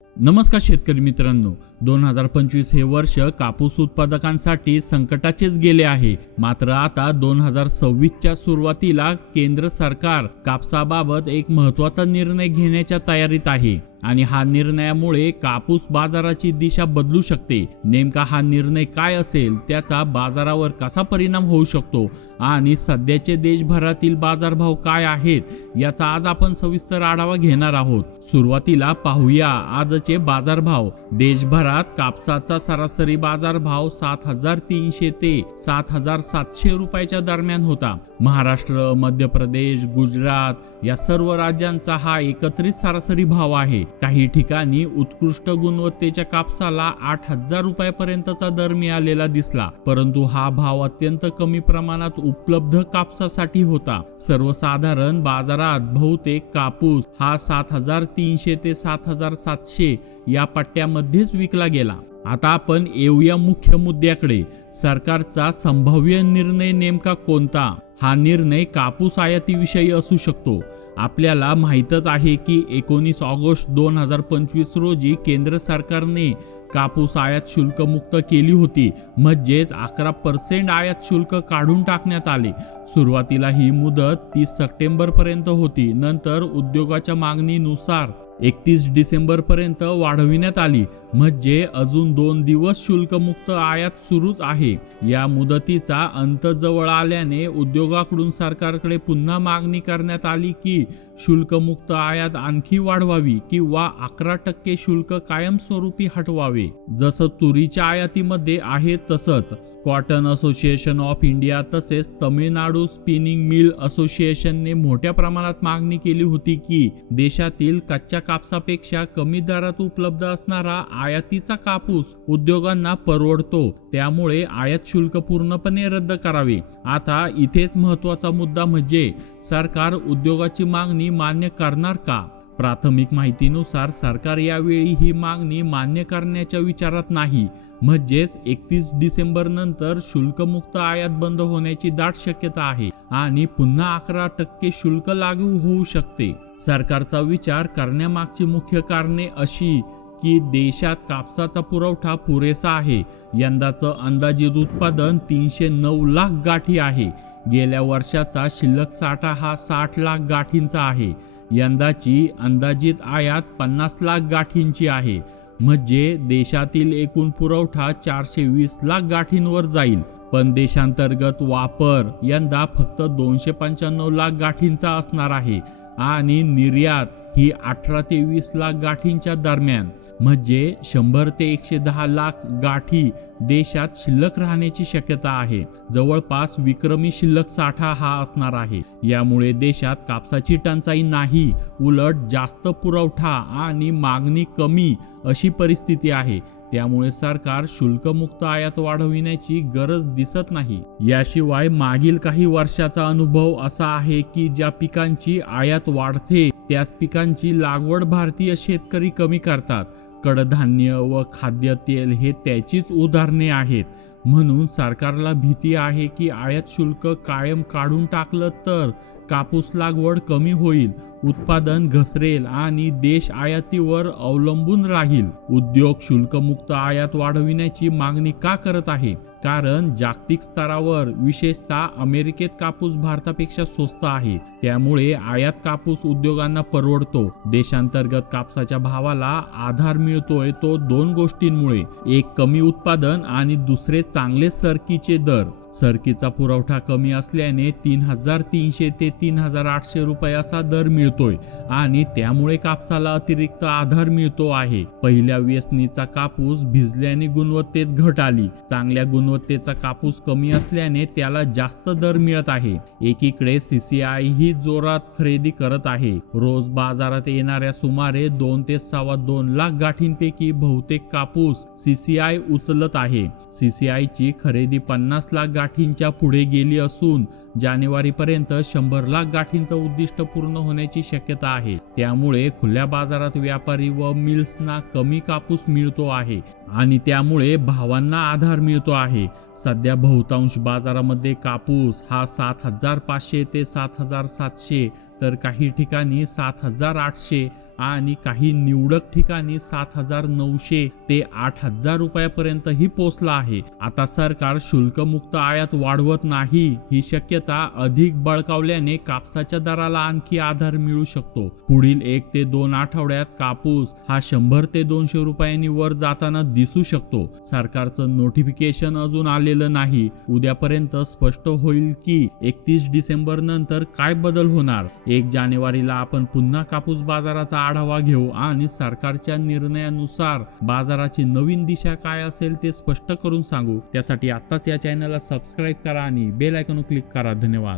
नमस्कार शेतकरी मित्रांनो, 2025 हे वर्ष कापूस उत्पादकांसाठी संकटाचेच गेले आहे. मात्र आता 2026च्या सुरुवातीला केंद्र सरकार कापसाबाबत एक महत्त्वाचा निर्णय घेण्याच्या तयारीत आहे आणि हा निर्णयामुळे कापूस बाजाराची दिशा बदलू शकते. नेमका हा निर्णय काय असेल, त्याचा बाजारावर कसा परिणाम होऊ शकतो आणि सध्याचे देशभरातील बाजारभाव काय आहेत याचा आज आपण सविस्तर आढावा घेणार आहोत. सुरुवातीला पाहूया आजचे बाजारभाव. देशभरात कापसाचा सरासरी बाजारभाव 7,300 ते 7,700 रुपयाच्या दरम्यान होता. महाराष्ट्र, मध्य प्रदेश, गुजरात या सर्व राज्यांचा हा एकत्रित सरासरी भाव आहे. काही ठिकाणी उत्कृष्ट गुणवत्तेच्या कापसाला 8,000 रुपयापर्यंतचा दर मिळालेला दिसला, परंतु हा भाव अत्यंत कमी प्रमाणात उपलब्ध कापसासाठी होता. सर्वसाधारण बाजारात बहुतेक कापूस हा 7,300 ते 7,700 या पट्ट्यामध्येच विकला गेला. आता आपण येऊया मुख्य मुद्द्याकडे. सरकारचा संभाव्य निर्णय नेमका कोणता? हा निर्णय कापूस आयातीविषयी असू शकतो. आपल्याला माहीतच आहे की 19 ऑगस्ट 2025 रोजी केंद्र सरकारने कापूस आयात शुल्क मुक्त केली होती, म्हणजेच 11% आयात शुल्क काढून टाकण्यात आले. सुरुवातीला ही मुदत 30 सप्टेंबर पर्यंत होती. नंतर उद्योगाच्या मागणीनुसार 31 डिसेंबर पर्यंत वाढविण्यात आली, म्हणजे अजून 2 दिवस शुल्कमुक्त आयात सुरूच आहे. या मुदतीचा अंत जवळ आल्याने उद्योगाकडून सरकारकडे पुन्हा मागणी करण्यात आली की शुल्कमुक्त आयात आणखी वाढवावी किंवा 11% शुल्क कायमस्वरूपी हटवावे. जसं तुरीच्या आयातीमध्ये आहे तसंच कॉटन असोसिएशन ऑफ इंडिया तसेच तमिळनाडू स्पिनिंग मिल असोसिएशनने मोठ्या प्रमाणात मागणी केली होती की देशातील कच्च्या कापसापेक्षा कमी दरात उपलब्ध असणारा आयातीचा कापूस उद्योगांना परवडतो, त्यामुळे आयात शुल्क पूर्णपणे रद्द करावे. आता इथेच महत्त्वाचा मुद्दा म्हणजे सरकार उद्योगाची मागणी मान्य करणार का? प्राथमिक माहितीनुसार सरकार यावेळी ही मागणी मान्य करण्याच्या विचारात नाही, म्हणजेच 31 डिसेंबर नंतर शुल्कमुक्त आयात बंद होण्याची दाट शक्यता आहे आणि पुन्हा 11% शुल्क लागू होऊ शकते. सरकारचा विचार करण्यामागची मुख्य कारणे अशी की देशात कापसाचा पुरवठा पुरेसा आहे. यंदाचं अंदाजित उत्पादन 309 लाख गाठी आहे. गेल्या वर्षाचा शिल्लक साठा हा 60 लाख गाठींचा आहे. यंदाची अंदाजित आयात 50 लाख गाठींची आहे, म्हणजे देशातील एकूण पुरवठा 420 लाख गाठींवर जाईल. पण देशांतर्गत वापर यंदा फक्त 295 लाख गाठींचा असणार आहे आणि निर्यात ही 18 ते 20 लाख गाठींच्या दरम्यान, म्हणजे 100 ते 110 लाख गाठी देशात शिल्लक राहण्याची शक्यता आहे. जवळपास विक्रमी शिल्लक साठा हा असणार आहे. यामुळे देशात कापसाची टंचाई नाही, उलट जास्त पुरवठा आणि मागणी कमी अशी परिस्थिती आहे. त्यामुळे सरकार शुल्कमुक्त आयात वाढविण्याची गरज दिसत नाही. याशिवाय मागील काही वर्षाचा अनुभव असा आहे की ज्या पिकांची आयात वाढते त्याच पिकांची लागवड भारतीय शेतकरी कमी करतात. कडधान्य व खाद्यतेल हे त्याचीच उदाहरणे आहेत. म्हणून सरकारला भीती आहे की आयात शुल्क कायम काढून टाकलं तर कापूस लागवड कमी होईल, उत्पादन घसरेल आणि देश आयातीवर अवलंबून राहील. उद्योग शुल्कमुक्त आयात वाढविण्याची मागणी का करत आहे? कारण जागतिक स्तरावर विशेषतः अमेरिकेत कापूस भारतापेक्षा स्वस्त आहे. त्यामुळे आयात कापूस उद्योगांना परवडतो. देशांतर्गत कापसाच्या भावाला आधार मिळतोय तो 2 गोष्टींमुळे. एक कमी उत्पादन आणि दुसरे चांगले सरकीचे दर. सरकीचा पुरवठा कमी असल्याने 3,300 ते 3,800 रुपये असा दर मिळतोय आणि त्यामुळे कापसाला अतिरिक्त आधार मिळतो आहे. पहिल्या वेचणीचा कापूस भिजल्याने गुणवत्तेत घट आली. चांगल्या गुणवत्तेचा कापूस कमी असल्याने त्याला जास्त दर मिळत आहे. एकीकडे CCI ही जोरात खरेदी करत आहे. रोज बाजारात येणाऱ्या सुमारे 2 ते 2.25 लाख गाठींपैकी बहुतेक कापूस CCI उचलत आहे. CCI ची खरेदी 50 लाख गाठींच्या पुढे गेली असून जानेवारीपर्यंत 100 लाख गाठींचं उद्दिष्ट पूर्ण होण्याची शक्यता आहे. त्यामुळे खुल्या बाजारात व्यापारी व मिल्सना कमी कापूस मिळतो आहे आणि त्यामुळे भावांना आधार मिळतो आहे. सध्या बहुतांश बाजारामध्ये कापूस हा 7,500 ते 7,700 तर काही ठिकाणी 7,800 आणि काही निवडक ठिकाणी 7,900 ते 8,000 रुपयापर्यंतही पोहोचला आहे. आता सरकार शुल्कमुक्त आयात वाढवत नाही ही शक्यता अधिक बळकावल्याने कापसाच्या दराला आणखी आधार मिळू शकतो. पुढील 1 ते 2 आठवड्यात कापूस हा 100 ते 200 रुपयांनी वर जाताना दिसू शकतो. सरकारचं नोटिफिकेशन अजून आलेलं नाही. उद्यापर्यंत स्पष्ट होईल की 31 डिसेंबर नंतर काय बदल होणार. 1 जानेवारीला आपण पुन्हा कापूस बाजाराचा आढावा घेऊ आणि सरकारच्या निर्णयानुसार बाजाराची नवीन दिशा काय असेल ते स्पष्ट करून सांगू. त्यासाठी आत्ताच या चॅनलला सबस्क्राईब करा आणि बेल आयकॉन क्लिक करा. धन्यवाद.